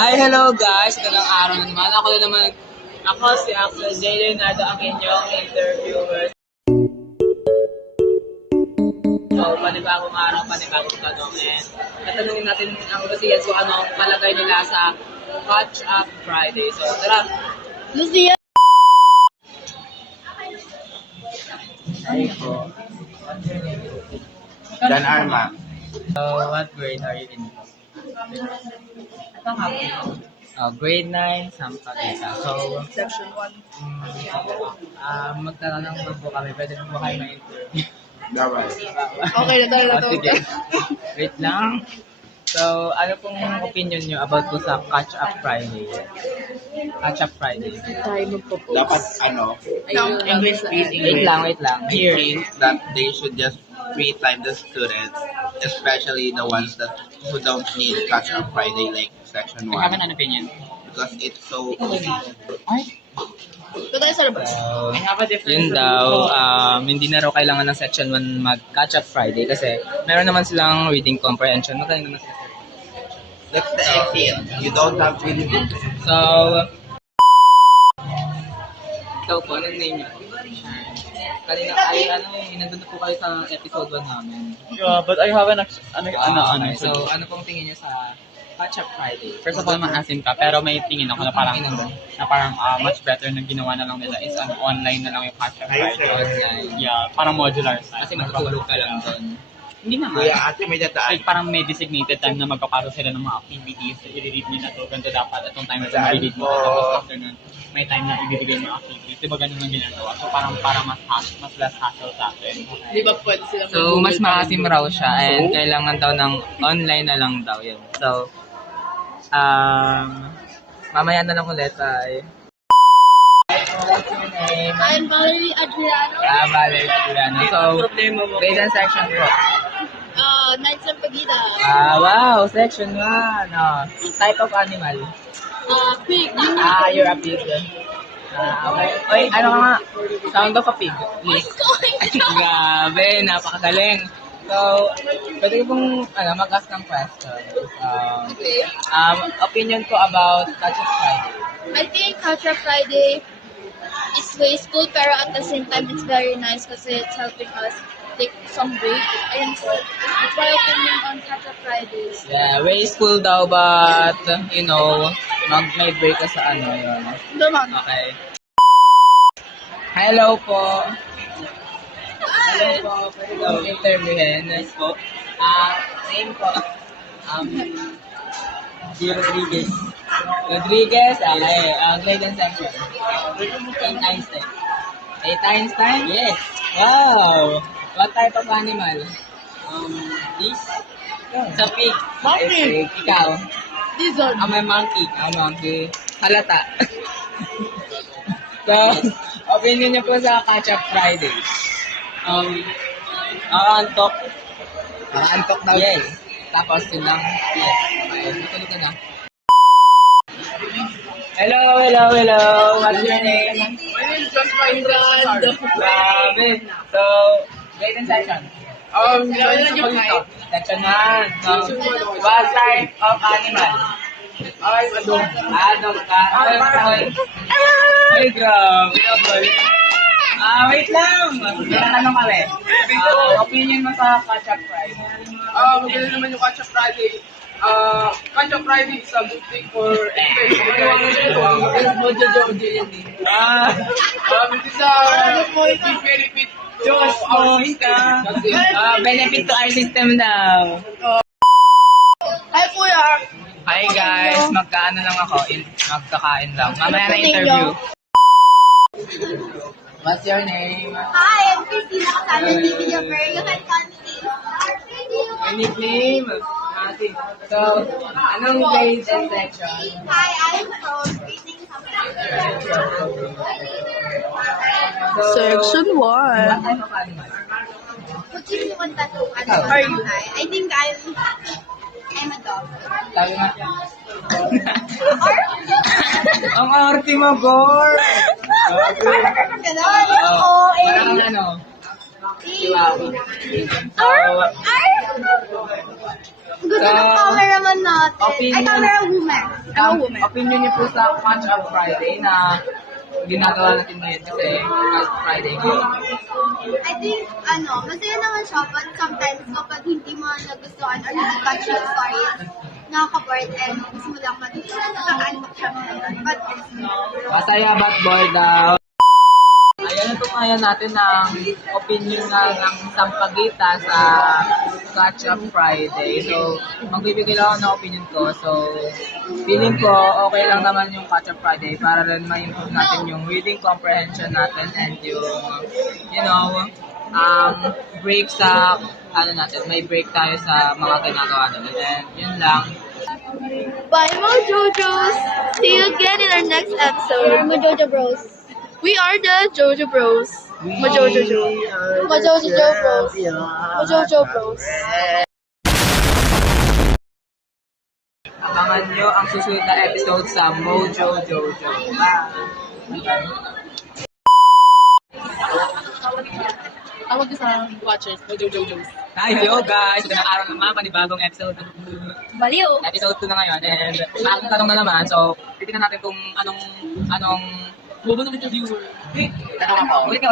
Hi, hello guys! Magandang araw na naman. Ako si Axel J. Leonardo, ang inyong interviewer. So, panibagong araw, panibagong tanong. And tatanungin natin ang Lucia kung ano ang palagay nila sa Catch Up Friday. So, tara! Lucia! Hi po. Dan Arma. So, what grade are you in? Grade 9, Sampalita. So, Section 1. magtatanong po kami. Pwede po kayo ma-interview. Dapat. Okay, na to. Sige. Wait lang. So, ano pong opinion nyo about po sa Catch Up Friday? Catch Up Friday. Tayo magpo-post. Dapat English please. Wait lang. I think that they should just free time the students, especially the ones who don't need Catch Up Friday like Section 1. I have an opinion. Because it's so easy. Ito tayo sa labas. I have a different yun daw, hindi na raw kailangan ng Section 1 mag-Catch Up Friday kasi meron naman silang reading comprehension. Magaling naman sila. That's the exit. You don't have to read it. So, ikaw po, anong name niyo? Kanina nandun po kayo sa episode 1 namin. Yeah, but I haven't Okay, so, ano pong tingin niyo sa Catch Up Friday? First of all, maasim ka, pero may tingin ako na parang much better na ginawa na lang nila is online na lang yung Catch Up Friday. Online. Yeah, parang modular style. Kasi matutulog ka lang doon. Hindi naman. Kuya, ate may dataan. Like, parang may designated time na magpapasok sila ng mga activities na i-read nila to. Ganito dapat itong time na ito i-read mo. Tapos after nun, may time na i-read mo yung activities. Diba ganun ang ginagawa? So parang mas less hassle sa atin. Di ba pwede sila So, mas maasim raw siya and kailangan daw ng online na lang daw yun. So, mamaya na lang ulit ay... I'm Valerie Adriano. Valerie Adriano. So, grade and section po. Night Sampagita. Wow, section 1. Type of animal. Pig. You're a pig. Okay. Oy, ano nga? Sound of a pig. Please. Grabe, napakagaling. So, pwede ko pong mag-ask ng question. Okay. Opinion ko about Catch Up Friday. I think Catch Up Friday is wasteful pero at the same time it's very nice kasi it's helping us take some break. Ayun po. It's my opinion on Catch Up Fridays. Yeah, wasteful daw but, may break ka sa yun. Naman. Okay. Hello po. Hello po. Pwede daw interviewin. Nice po. Name po. Rodriguez. Rodriguez? Okay. Grade and section. 8 Einstein. 8 Einstein? Yes. Wow. What type of animal? This? Sa pig. Monkey. Ikaw? Lizard. May monkey. Monkey. Halata. So, opinion niyo po sa Catch Up Friday. Antok. Antok daw. Yes. Tapos yun lang. Yes. Okay. Matulog ka na. Hello. What's your name? My name is John Ferdinand. Grabe. So, grade and section. Section 1. So, what type of animal? Dog ka. Ay, grabe. Wait lang. Tanong kami. Opinion mo sa Catch Up Friday? Maganda naman yung Catch Up Friday. Catch Up Friday is a good thing for education. It is a big benefit to our system. Benefit to our system daw. Hi, Kuya. Hi guys, magkaano lang ako, magkakain lang. Mamaya na interview. What's your name? Hi, I'm Christina Casano, video where you can call me our video. My nickname? Nothing. So, anong grade and section? Hi, I'm from Reading So, Section 1. what type of animal? What do you want that to? Are you? I think I'm a dog. Tayo nga. Ang arte mo, Gor! Ganon. Oo, eh. Parang Chihuahua. So, Gusto ng cameraman natin. Ay, opinion. camera woman. Opinion niyo po sa Catch Up Friday na ginagawa natin ngayon kasi Catch Friday ngayon. I think, masaya naman siya, but sometimes kapag hindi mo nagustuhan or hindi catch yung stories, nakaka-bored and gusto mo lang nakaka-animate siya. But, Masaya but bored daw. Ayan na ngayon natin ang opinion ng Sampaguita sa Catch Up Friday. So, magbibigay lang ako ng opinion ko. So, feeling ko okay lang naman yung Catch Up Friday para rin ma-improve natin yung reading comprehension natin and yung, break sa, may break tayo sa mga ginagawa natin. And yun lang. Bye, Mojojos! See you again in our next episode. Mojojo Bros. We are the Jojo Bros. Mojojo Bros. Mojojo Bros. Mojojo Bros. Abangan nyo ang susunod na episode sa Mojo Jojo. Tawag niyo sa watchers, Mojojojos. Hi, hello guys! Magandang araw naman, panibagong episode. Baliw! Episode 2 na ngayon and bagong tanong na naman. So, titignan natin kung anong Bubunong interviewer. Tanong ako. Ulit.